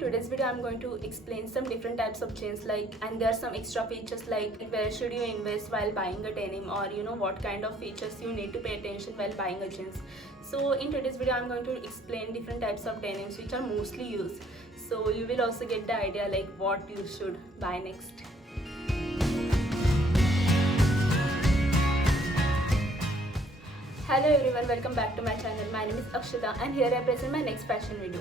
today's video I'm going to explain some different types of chains, like, and there are some extra features like where should you invest while buying a denim, or what kind of features you need to pay attention while buying a jeans. So in today's video I'm going to explain different types of denims which are mostly used, so you will also get the idea like what you should buy next. Hello everyone, welcome back to my channel. My name is Akshita and here I present my next fashion video.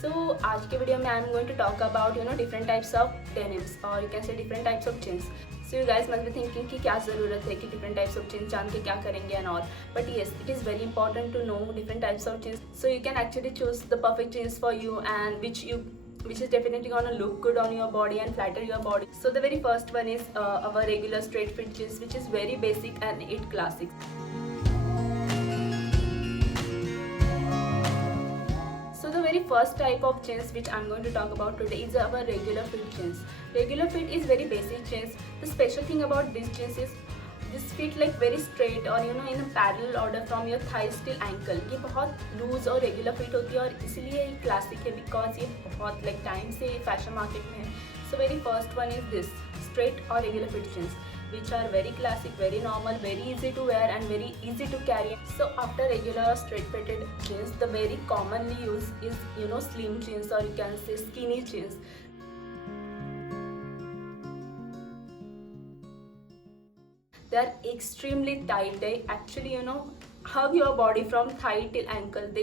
So आज के video में I am going to talk about different types of denims, or you can say different types of jeans. So you guys must be thinking कि क्या ज़रूरत है कि different types of jeans जान के क्या करेंगे and all. But yes, it is very important to know different types of jeans so you can actually choose the perfect jeans for you and which is definitely gonna look good on your body and flatter your body. So the very first one is our regular straight fit jeans, which is very basic and it classic. So the very first type of jeans which I'm going to talk about today is our regular fit jeans. Regular fit is very basic jeans. The special thing about this jeans is this fit like very straight or in a parallel order from your thighs till ankle. ये बहुत loose और regular fit होती है और इसीलिए ये classic है because ये बहुत लाइक टाइम से फैशन मार्केट में है. So very first one is this straight और regular fit jeans, which are very classic, very normal, very easy to wear and very easy to carry. So after regular or straight fitted jeans, the very commonly used is slim jeans, or you can say skinny jeans. They are extremely tight. They actually hug your body from thigh till ankle. They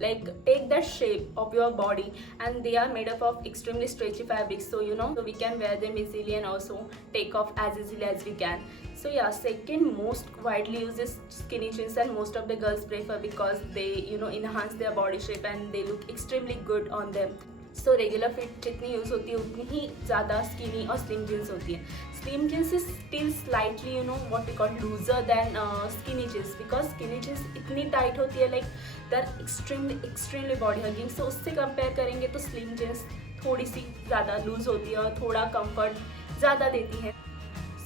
like take the shape of your body, and they are made up of extremely stretchy fabrics, so so we can wear them easily and also take off as easily as we can. So yeah, second most widely used is skinny jeans, and most of the girls prefer because they enhance their body shape and they look extremely good on them. So regular fit जितनी use होती है उतनी ही ज़्यादा skinny और slim jeans होती है. Slim jeans is still slightly what we call looser than skinny jeans, because skinny jeans इतनी tight होती है like they are extremely body hugging. So उससे कंपेयर करेंगे तो स्लिम जीन्स थोड़ी सी ज़्यादा लूज होती है और थोड़ा कंफर्ट ज़्यादा देती है.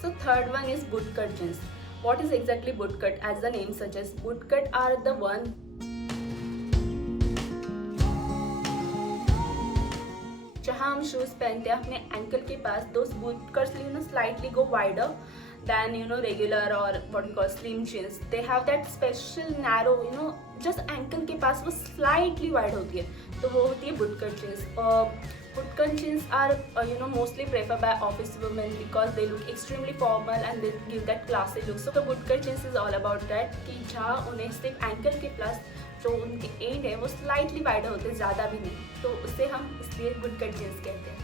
So third one is boot cut jeans. What is exactly boot cut? As the name suggest, boot cut are the one जहाँ हम शूज पहनते हैं अपने एंकल के पास, those boot cuts slightly go wider than regular और what we call slim jeans. They have that special narrow just ankle के पास वो स्लाइटली वाइड होती है, तो वो होती है boot cut jeans. Boot jeans are mostly preferred by office women because they look extremely formal and they give that classy look. So the boot cut jeans is all about that कि जहाँ उन्हें सिर्फ ankle के plus जो उनके and है वो slightly wider होते हैं, ज़्यादा भी नहीं, तो उससे हम इसलिए बुट कट जीन्स कहते हैं.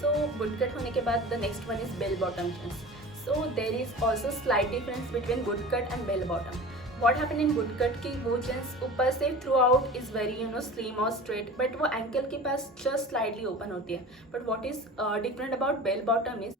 सो बुट कट होने के बाद the next one is bell bottom jeans. So there is also slight difference between boot cut and bell bottom. What happened in boot cut कि वो jeans ऊपर से throughout is very slim or straight, but वो ankle के पास just slightly open होती है. But what is different about bell bottom is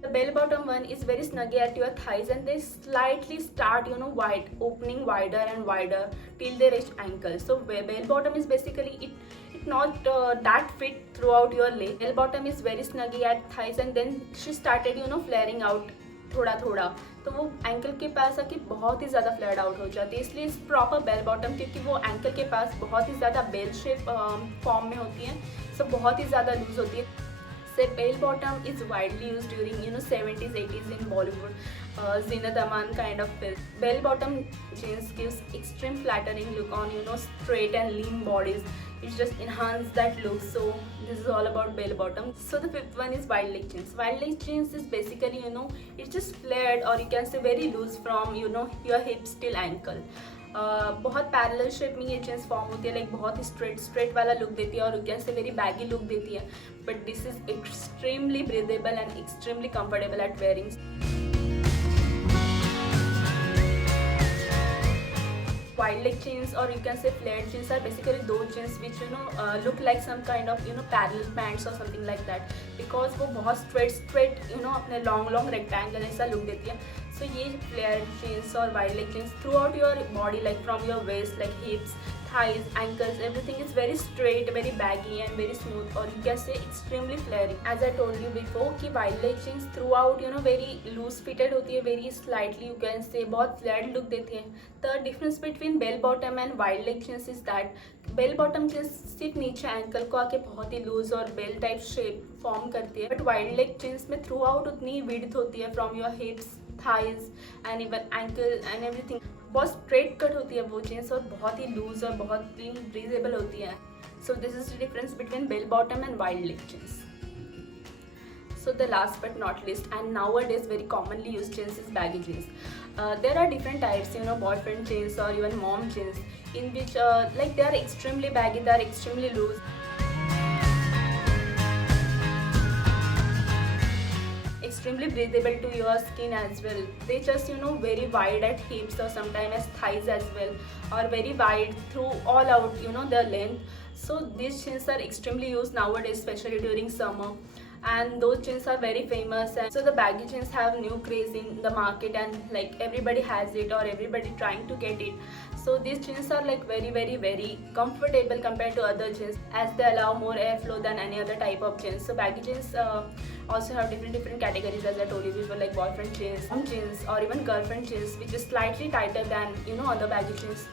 the bell bottom one is very snuggy at your thighs and they slightly start wide, opening wider and wider till they reach ankle. So bell bottom is basically it not that fit throughout your leg. Bell bottom is very snuggy at thighs and then she started flaring out थोड़ा थोड़ा, तो वो ankle के पास आके बहुत ही ज़्यादा flared out हो जाती है. इसलिए इस प्रॉपर बेल बॉटम क्योंकि वो एंकल के पास बहुत ही ज़्यादा बेल शेप फॉर्म में होती है, सब बहुत ही ज़्यादा लूज होती है. Say bell bottom is widely used during 70s 80s in Bollywood, Zinat Aman kind of film. Bell bottom jeans gives extreme flattering look on straight and lean bodies. It just enhance that look. So this is all about bell bottom. So the fifth one is wide leg jeans. Wide leg jeans is basically it's just flared or you can say very loose from your hips till ankle. बहुत parallel shape में ये jeans form होती है, like बहुत ही straight वाला look देती है और कैसे वेरी बैगी लुक देती है, but this is extremely breathable and extremely comfortable at wearing. Wide leg jeans or you can say flared jeans are basically those jeans which look like some kind of parallel pants or something like that, because वो बहुत straight अपने long rectangle ऐसा look देती है. So ये flared jeans और wide leg jeans throughout your body, like from your waist, like hips, thighs, ankles, everything is very straight, very baggy and very smooth, or you can say extremely flary. As I told you before कि wide leg jeans throughout very loose fitted होती है, very slightly you can say बहुत flared look देती है. The difference between bell bottom and wide leg jeans is that bell bottom jeans सिर्फ नीचे ankle को आके बहुत ही लूज और बेल टाइप शेप फॉर्म करती है, बट वाइड लेग जींस में थ्रू आउट उतनी विड्थ होती है from your hips, thighs and even ankle and everything. बहुत स्ट्रेट कट होती है वो जींस और बहुत ही लूज और बहुत ही ब्रीजेबल होती है. So this is the difference between bell bottom and wide leg jeans. So the last but not least, and nowadays very commonly used jeans is baggy jeans. There are different types, boyfriend jeans or even mom jeans, in which like they are extremely baggy, they are extremely loose, extremely breathable to your skin as well. They just very wide at hips or sometimes as thighs as well, or very wide through all out their length. So these jeans are extremely used nowadays, especially during summer, and those jeans are very famous. And so the baggy jeans have new craze in the market, and like everybody has it or everybody trying to get it. So these jeans are like very very very comfortable compared to other jeans, as they allow more airflow than any other type of jeans. So baggy jeans also have different categories, as I told you before, like boyfriend jeans, mom jeans, or even girlfriend jeans, which is slightly tighter than other baggy jeans.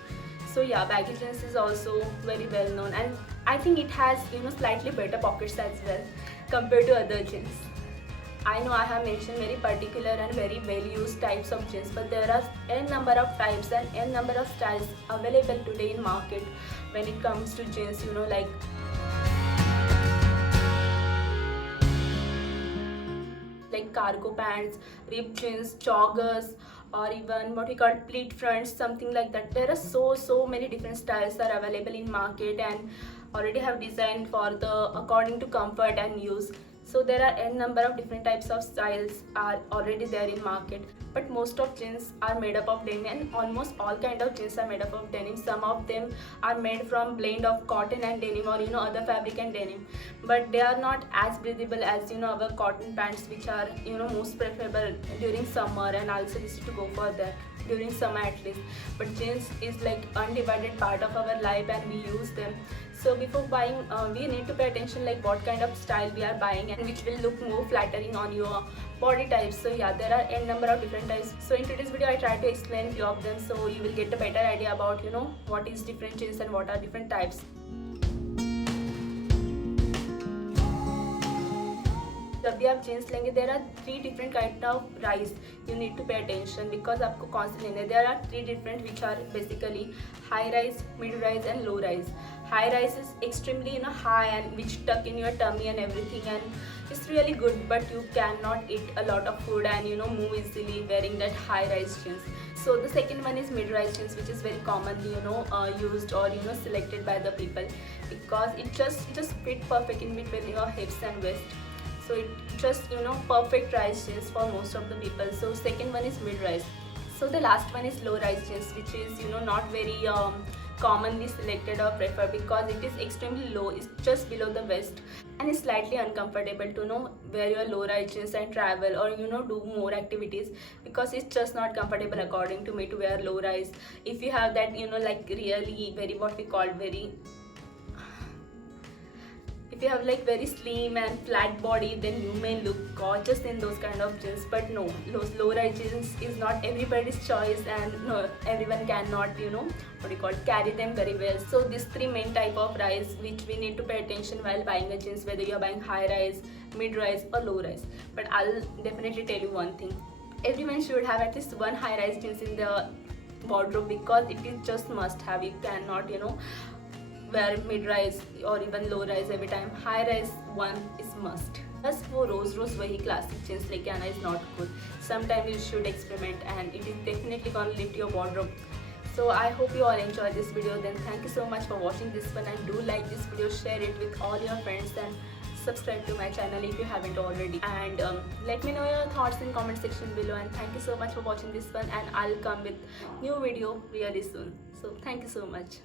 So yeah, baggy jeans is also very well known, and I think it has slightly better pockets as well compared to other jeans. I know I have mentioned very particular and very well used types of jeans, but there are n number of types and n number of styles available today in market when it comes to jeans, like cargo pants, ripped jeans, joggers, or even what we call pleat fronts, something like that. There are so many different styles are available in market and already have designed for the according to comfort and use. So there are n number of different types of styles are already there in market, but most of jeans are made up of denim, and almost all kind of jeans are made up of denim. Some of them are made from blend of cotton and denim, or other fabric and denim, but they are not as breathable as our cotton pants, which are most preferable during summer, and also used to go for that during summer at least. But jeans is like undivided part of our life and we use them. So before buying, we need to pay attention like what kind of style we are buying and which will look more flattering on your body types. So yeah, there are n number of different types. So in today's video I try to explain few of them, so you will get a better idea about what is different jeans and what are different types. जब भी आप jeans लेंगे, there are 3 different kind of rise you need to pay attention, because आपको कौन से लेने. There are 3 different which are basically high rise, mid rise and low rise. High rise is extremely high and which tuck in your tummy and everything, and it's really good, but you cannot eat a lot of food and move easily wearing that high rise jeans. So the second one is mid rise jeans, which is very commonly used or selected by the people, because it just fit perfect in between your hips and waist. So it just perfect rise jeans for most of the people. So second one is mid rise. So the last one is low rise jeans, which is not very commonly selected or preferred, because it is extremely low, it's just below the waist, and it's slightly uncomfortable to wear your low rise jeans and travel or do more activities, because it's just not comfortable according to me to wear low rise. If you have that like really very what we call very, if you have like very slim and flat body, then you may look gorgeous in those kind of jeans. But no, those low rise jeans is not everybody's choice, and no, everyone cannot what do you call carry them very well. So these 3 main type of rise which we need to pay attention while buying a jeans, whether you are buying high rise, mid rise or low rise. But I'll definitely tell you one thing, everyone should have at least one high rise jeans in their wardrobe, because it is just must have. You cannot wear mid rise or even low rise every time. High rise one is must. बस वो रोज वही classic jeans लेके आना is not good. Sometimes you should experiment, and it is definitely gonna lift your wardrobe. So I hope you all enjoyed this video. Then thank you so much for watching this one, and do like this video, share it with all your friends, and subscribe to my channel if you haven't already. And let me know your thoughts in comment section below. And thank you so much for watching this one, and I'll come with new video really soon. So thank you so much.